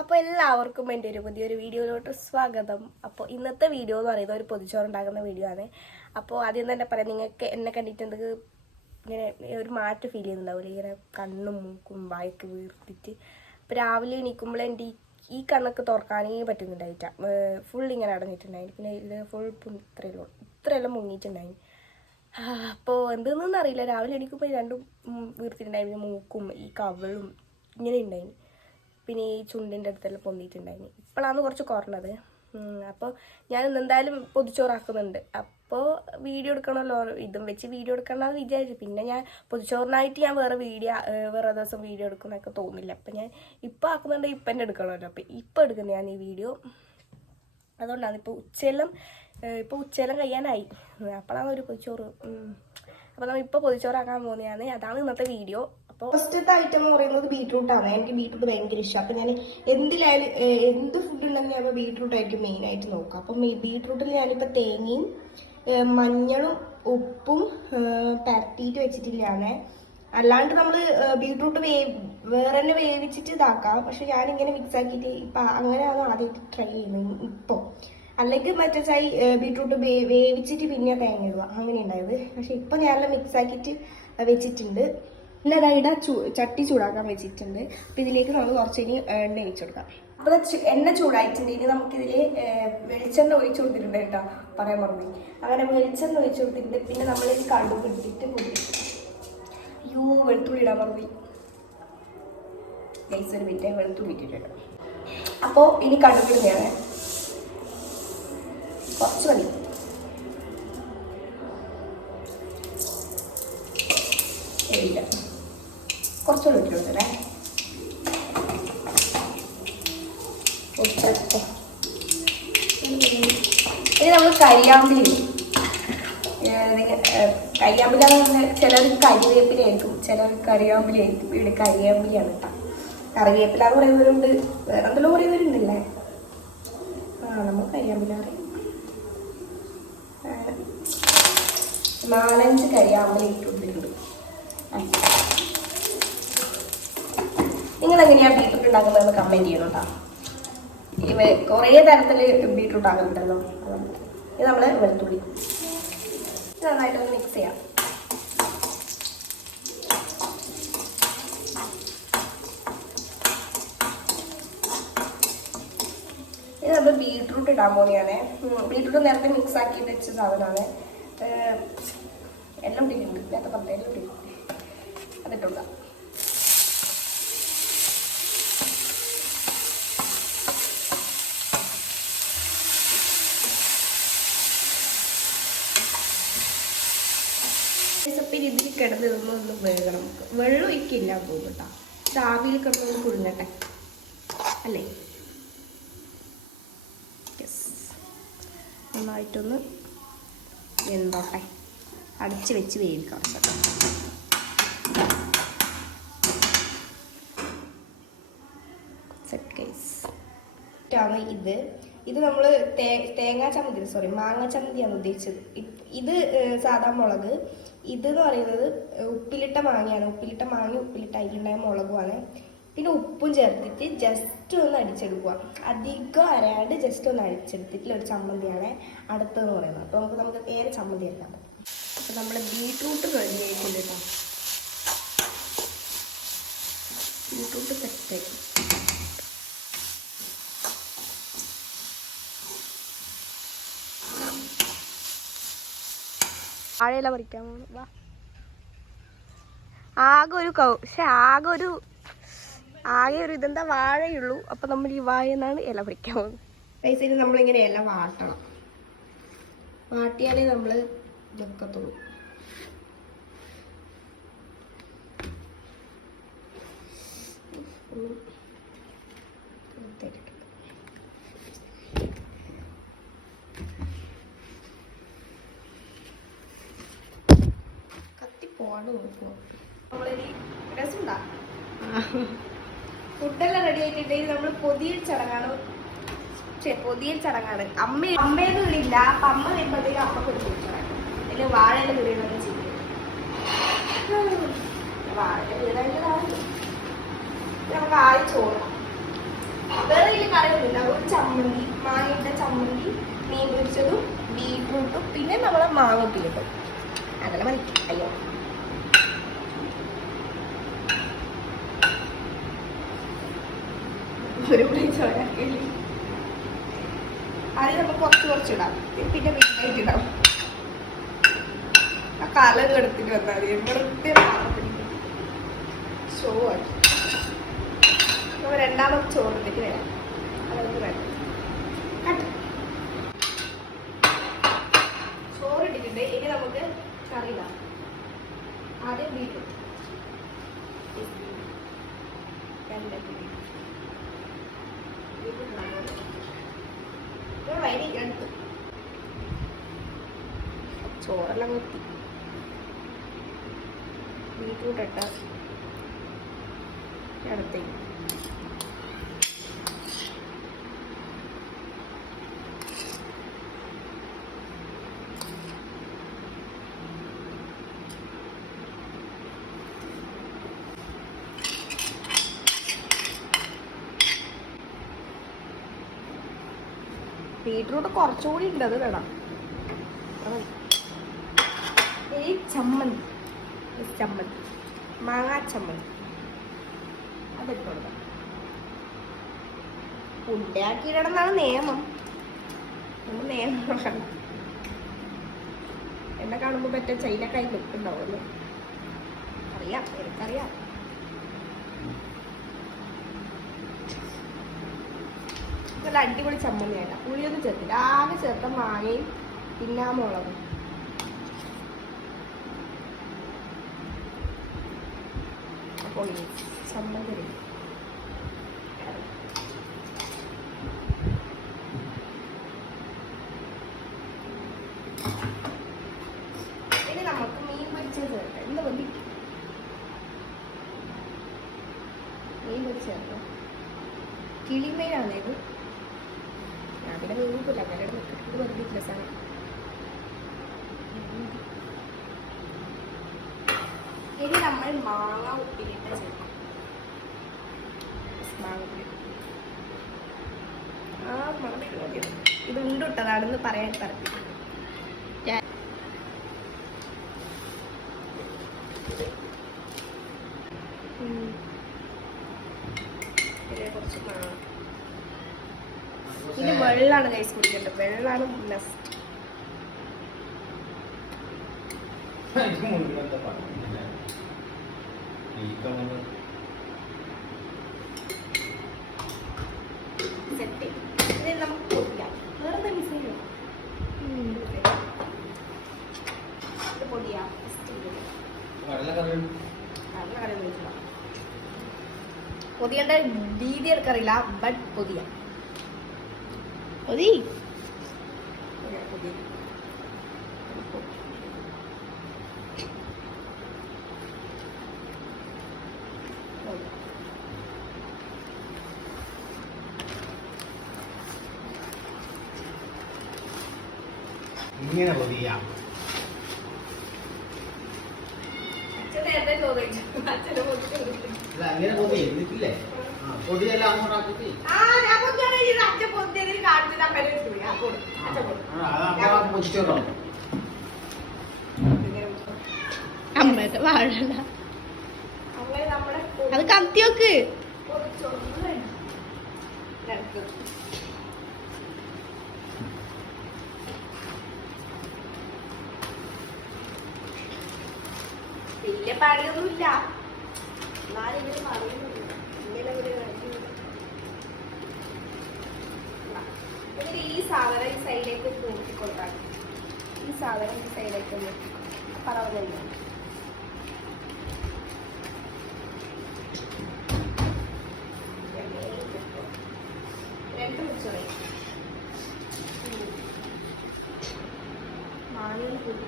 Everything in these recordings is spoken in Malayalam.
അപ്പോൾ എല്ലാവർക്കും എൻ്റെ ഒരു പുതിയൊരു വീഡിയോയിലോട്ട് സ്വാഗതം. അപ്പോൾ ഇന്നത്തെ വീഡിയോ എന്ന് പറയുന്നത് ഒരു പൊതിച്ചോറുണ്ടാക്കുന്ന വീഡിയോ ആണ്. അപ്പോൾ ആദ്യം തന്നെ പറയാം, നിങ്ങൾക്ക് എന്നെ കണ്ടിട്ട് എന്തൊക്കെ ഇങ്ങനെ ഒരു മാറ്റം ഫീൽ ചെയ്യുന്നുണ്ടാവില്ല, ഇങ്ങനെ കണ്ണും മൂക്കും വായൊക്കെ വീർത്തിട്ട്. അപ്പോൾ രാവിലെ എണീക്കുമ്പോൾ എൻ്റെ ഈ കണ്ണൊക്കെ തുറക്കാനേ പറ്റുന്നുണ്ടായിട്ട, ഫുൾ ഇങ്ങനെ അടഞ്ഞിട്ടുണ്ടായി. പിന്നെ ഇത് ഫുൾ ഇത്രയെല്ലാം മുങ്ങിയിട്ടുണ്ടായി. അപ്പോൾ എന്തെന്നൊന്നും അറിയില്ല, രാവിലെ എണീക്കുമ്പോൾ രണ്ടും വീർത്തിട്ടുണ്ടായിരുന്നു, മൂക്കും ഈ കവളും ഇങ്ങനെ ഉണ്ടായി. പിന്നെ ഈ ചുണ്ടിൻ്റെ അടുത്തെല്ലാം പൊന്തിയിട്ടുണ്ടായിരുന്നു. ഇപ്പോഴാണ് കുറച്ച് കുറഞ്ഞത്. അപ്പോൾ ഞാൻ എന്തായാലും പൊതിച്ചോറാക്കുന്നുണ്ട്. അപ്പോൾ വീഡിയോ എടുക്കണമല്ലോ, ഇതും വെച്ച് വീഡിയോ എടുക്കണമെന്ന് വിചാരിച്ചു. പിന്നെ ഞാൻ പൊതിച്ചോറിനായിട്ട് ഞാൻ വേറെ ദിവസം വീഡിയോ എടുക്കുന്നതൊക്കെ തോന്നില്ല. അപ്പം ഞാൻ ഇപ്പോൾ ആക്കുന്നുണ്ട്, ഇപ്പം തന്നെ എടുക്കണമല്ലോ. അപ്പം ഇപ്പോൾ എടുക്കുന്നത് ഞാൻ ഈ വീഡിയോ. അതുകൊണ്ടാണ് ഇപ്പോൾ ഉച്ചയെല്ലാം കഴിയാനായി. അപ്പോഴാണ് ഒരു പൊതിച്ചോറ്. അപ്പോൾ നമ്മൾ ഇപ്പോൾ പൊതിച്ചോറാക്കാൻ പോകുന്നതാണ്. അതാണ് ഇന്നത്തെ വീഡിയോ. അപ്പോൾ ഫസ്റ്റത്തെ ഐറ്റം എന്ന് പറയുന്നത് ബീട്രൂട്ടാണ്. എനിക്ക് ബീട്രൂട്ട് ഭയങ്കര ഇഷ്ടം. അപ്പോൾ ഞാൻ എന്തിലായാലും എന്ത് ഫുഡ് ഉണ്ടെങ്കിൽ ഞാൻ ബീട്രൂട്ടായിരിക്കും മെയിനായിട്ട് നോക്കുക. അപ്പം ബീട്രൂട്ടിൽ ഞാനിപ്പോൾ തേങ്ങയും മഞ്ഞളും ഉപ്പും പരത്തിയിട്ട് വെച്ചിട്ടില്ലാണ്. അല്ലാണ്ട് നമ്മൾ ബീട്രൂട്ട് വേറെ തന്നെ വേവിച്ചിട്ട് ഇതാക്കാം. പക്ഷെ ഞാനിങ്ങനെ മിക്സ് ആക്കിയിട്ട് ഇപ്പം അങ്ങനെയാണ് ആദ്യമായിട്ട് ട്രൈ ചെയ്യുന്നത് ഇപ്പോൾ. അല്ലെങ്കിൽ മറ്റേ ബീട്രൂട്ട് വേവിച്ചിട്ട് പിന്നെ തേങ്ങ ഇടുക, അങ്ങനെ ഉണ്ടായത്. പക്ഷെ ഇപ്പം ഞാനെല്ലാം മിക്സ് ആക്കിയിട്ട് വെച്ചിട്ടുണ്ട്. പിന്നെ അതായത് ചട്ടി ചൂടാക്കാൻ വെച്ചിട്ടുണ്ട്. അപ്പം ഇതിലേക്ക് നമ്മൾ കുറച്ച് ഇനി എണ്ണ ഒഴിച്ചു കൊടുക്കാം. അപ്പോൾ എണ്ണ ചൂടായിട്ടുണ്ട്. ഇനി നമുക്കിതിൽ വെളിച്ചെണ്ണ ഒഴിച്ചു കൊടുത്തിട്ടുണ്ട് കേട്ടോ, പറയാൻ പറഞ്ഞു. അങ്ങനെ വെളിച്ചെണ്ണ ഒഴിച്ചു കൊടുത്തിട്ടുണ്ട്. പിന്നെ നമ്മൾ ഈ കടുക് ഇട്ടിട്ട് പൊടിക്കും. അയ്യോ, വെളുത്തുള്ളി ഇടാൻ പറഞ്ഞു. ഗൈസ് ഒരു മിനിറ്റ്, വെളുത്തുള്ളി ഇട്ടിട്ടുണ്ട്. അപ്പോൾ ഇനി കടുക് ഇടുന്നതാണ്. കുറച്ച് മതി. ഇല്ല, കുറച്ചുകൂടി ഇട്ട് കൊടുത്തേ. ഇനി നമ്മൾ കരിയാമ്പിലി, ചിലർ കരിവേപ്പിലായിരിക്കും, ചിലർ കറിയാമ്പിലായിരിക്കും. ഇവിടെ കരിയാമ്പിലിയാണ് കേട്ടോ. കറിവേപ്പില എന്ന് പറയുന്നവരുണ്ട്, വേറെ എന്തെങ്കിലും പറയുന്നവരുണ്ടല്ലേ. നമ്മൾ കരിയാമ്പില പറയും. 4-5 കരിയാമ്പില ഇട്ട് കൊടുത്തിട്ടുണ്ട്. നിങ്ങൾ എങ്ങനെയാണ് ബീട്രൂട്ട് ഉണ്ടാക്കുന്നതെന്ന് കമൻറ്റ് ചെയ്യണം കേട്ടോ. കുറേ തരത്തിൽ ബീട്രൂട്ട് ആകുന്നുണ്ടല്ലോ. ഇത് നമ്മൾ വെളുത്തുള്ളി നന്നായിട്ടൊന്ന് മിക്സ് ചെയ്യാം. ഇത് നമ്മൾ ബീട്രൂട്ട് ഇടാൻ പോകുന്നതാണ്. ബീട്രൂട്ട് നേരത്തെ മിക്സ് ആക്കിയിട്ട് വെച്ച സാധനമാണ്. എല്ലാം ഇട്ടിട്ടുണ്ട്, നേരത്തെ 10 എല്ലാം ഇട്ടിട്ടുണ്ട്. അതിട്ടുള്ള ഇതിൽ കിടന്ന് ഇതൊന്നും വേകണം. വെള്ളം ഒഴിക്കില്ല തോന്നുട്ടാ. ചാവിയിൽ കിടന്നൊന്ന് കുഴിഞ്ഞട്ടെ അല്ലേ. നന്നായിട്ടൊന്ന് വെന്തോട്ടെ. അടച്ച് വെച്ച് വേവിക്കാം. സെറ്റ് കേസ് ആണ് ഇത്. ഇത് നമ്മൾ മാങ്ങ ചമ്മന്തിയാണ് ഉദ്ദേശിച്ചത്. ഇത് സാധാ മുളക്. ഇതെന്ന് പറയുന്നത് ഉപ്പിലിട്ട മാങ്ങയാണ്. ഉപ്പിലിട്ട മാങ്ങ ഉപ്പിലിട്ട അരിയുണ്ടായ മുളകുമാണ്. പിന്നെ ഉപ്പും ചേർത്തിട്ട് ജസ്റ്റ് ഒന്ന് അടിച്ചെടുക്കുക. അധികം അരയാണ്ട് ജസ്റ്റ് ഒന്ന് അടിച്ചെടുത്തിട്ടുള്ള ഒരു ചമ്മന്തിയാണ് അടുത്തതെന്ന് പറയുന്നത്. അപ്പോൾ നമുക്ക് നേരെ ചമ്മന്തി എടുക്കാം. അപ്പോൾ നമ്മൾ ബീട്രൂട്ട് റെഡി ആയിട്ടുണ്ട് കേട്ടോ. ബീട്രൂട്ട് സെറ്റായി. വാഴയില പറിക്കാൻ പോകുന്നു. ആകെ ഒരു ഇതെന്താ വാഴയുള്ളൂ. അപ്പൊ നമ്മൾ ഈ വാഴന്നാണ് ഇല പറിക്കാൻ പോകുന്നത്. പൈസയിൽ നമ്മളിങ്ങനെ ഇല വാട്ടണം. വാട്ടിയാലേ നമ്മൾ വെക്കത്തുള്ളൂ. കത്തിപ്പോണ്ട് നോക്കുക. നമ്മളൊരു രസമുണ്ടാ. ഫുഡെല്ലാം റെഡി ആയിട്ടുണ്ടെങ്കിൽ നമ്മൾ പൊതിയൽ ചടങ്ങാണ്. അമ്മയൊന്നും ഇടില്ല. അപ്പൊ അമ്മ വരുമ്പോഴത്തേക്ക് അമ്മക്ക് ഒരു ചടങ്ങ്. അതിൽ വാഴയില വീടുകളൊക്കെ ചെയ്യും. വാഴ വീടായിട്ട് നമുക്ക് ആയി ചോറ്. ഇത് ചമ്മന്തി, മാങ്ങയുടെ ചമ്മന്തി, മീൻ പൊരിച്ചതും ബീറ്റ്റൂട്ടും പിന്നെ നമ്മളെ മാങ്ങ ഉപ്പിലിട്ടും. അതല്ല മതി. അയ്യോ, ഒരു ചോരാക്കി ആദ്യം നമുക്ക് കുറച്ചിടാം, പിന്നെ ഇടാം. ആ കലം എടുത്തിട്ട് വന്നാൽ വെറുതെ ഷോ ആക്കി. നമ്മൾ രണ്ടാമത് ചോറിലേക്ക് വരാം. അതൊന്ന് വേണം. ചോറിട്ടിട്ടുണ്ട്. ഇനി നമുക്ക് കറി ഇടാം. ആദ്യം ബീറ്റ്റൂട്ട്, ചോറെല്ലാം കുത്തി ബീറ്റ്റൂട്ട് ഇട്ട അടുത്തേക്ക് ബീറ്റ്റൂട്ട് കുറച്ചുകൂടി ഉണ്ട്, അത് വേണം. ഈ ചമ്മന്തി, ചമ്മന്തി മാങ്ങാ ചമ്മന്തി അതിട്ട് കൊടുക്കാം. ഉണ്ടാക്കിയിടണമെന്നാണ് നിയമം. നമ്മൾ നിയമം എന്നെ കാണുമ്പോൾ പറ്റ ചൈനക്കായി നിൽക്കുന്നുണ്ടാവുമല്ലോ. അറിയാം, എനിക്കറിയാം. നല്ല അടിപൊളി ചമ്മന്തിയായിട്ടാ. പുളിയൊന്നും ചേർത്തില്ല, ആകെ ചേർത്ത മാങ്ങയും പിന്നെ ആ മുളകും. അപ്പോൾ ചമ്മന്തി ഇനി നമുക്ക് മീൻ പൊരിച്ചത് ചേർക്കാം. ഇന്ന് മതി മീൻ പൊരിച്ച് ചേർക്കാം. കിളിമീനാണ് ഇത്. ഞാൻ പിന്നെ വീട്ടില്ല, അങ്ങനെ ഇത് വെറുതെ സാധനം. ഇനി നമ്മൾ മാങ്ങ ഉപ്പിലിട്ട് ചേർക്കും. മാങ്ങ ഉപ്പിലിട്ട് ഇത് ഉണ്ടിട്ടതാണെന്ന് പറയാൻ പറഞ്ഞു. കുറച്ച് മാങ്ങ ഇനി വെള്ളമാണ് കൈസ് കുടിക്കേണ്ടത്. വെള്ളമാണ് മസ്റ്റ്. സെറ്റ് നമുക്ക് പൊടിയാം. വേറെ മിസ് ചെയ്യാം. പൊടിയാം. പൊതിയേണ്ട രീതി എനിക്കറിയില്ല, ബട്ട് പൊതിയാം. പൊതി ഇങ്ങനെ പൊതിയാം. അങ്ങനെ പൊതി എന്നിട്ടില്ലേ പൊടിയെല്ലാം അങ്ങോട്ടാക്കി അമ്മത്തെ വാഴല്ല അത് കത്തി നോക്ക്. വലിയ പണിയൊന്നുമില്ല, എന്നാലും ഇവര് പറയുന്നില്ല. ഇങ്ങനെ ഒരു എന്നിട്ട് ഈ സാധനം ഈ സൈഡിലേക്ക് നോക്കിക്കൊണ്ടാണ്. ഈ സാധനം ഈ സൈഡിലേക്ക് നോക്കിക്കോ. പറവുന്നില്ല. രണ്ട് മുറിച്ചോളെ മാങ്ങയിൽ കൂടി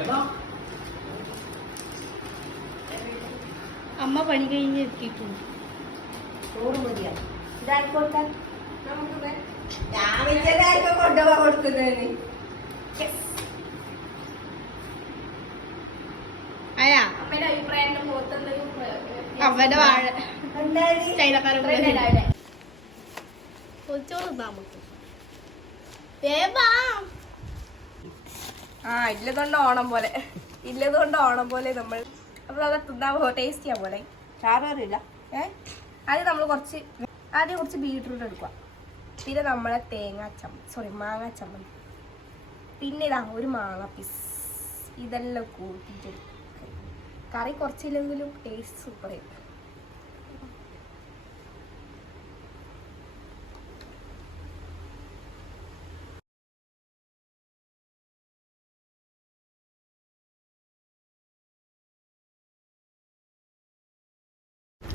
ഏതാ അമ്മ പണി കഴിഞ്ഞ് എത്തിയിട്ടുണ്ട്. ചോറ് മതിയാ ഇതായി കൊടുക്കാൻ നമുക്ക് ഞാൻ വെച്ചതായിരിക്കും കൊണ്ടുപോകാൻ കൊടുക്കുന്നതിന്. അയാ അമ്മയുടെ അഭിപ്രായത്തിന്റെ മുഖത്തെന്തെങ്കിലും അവന്റെ വാഴ എന്തായാലും ചൈനക്കാരൻ ചോറ് നമുക്ക് ആ ഇല്ലതുകൊണ്ട് ഓണം പോലെ നമ്മൾ അപ്പൊ അത് തിന്നാ ടേസ്റ്റ് ചെയ്യാൻ പോലെ ചാറില്ല. ആദ്യം കുറച്ച് ബീട്രൂട്ട് എടുക്കുക. പിന്നെ നമ്മളെ മാങ്ങ ചമ്മന്തി, പിന്നെ ഇതാ ഒരു മാങ്ങ പീസ്, ഇതെല്ലാം കൂട്ടിയിട്ട് കറി കുറച്ചില്ലെങ്കിലും ടേസ്റ്റ് സൂപ്പർ ആയിട്ട്.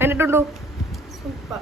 എന്നിട്ടുണ്ടോ സൂപ്പർ.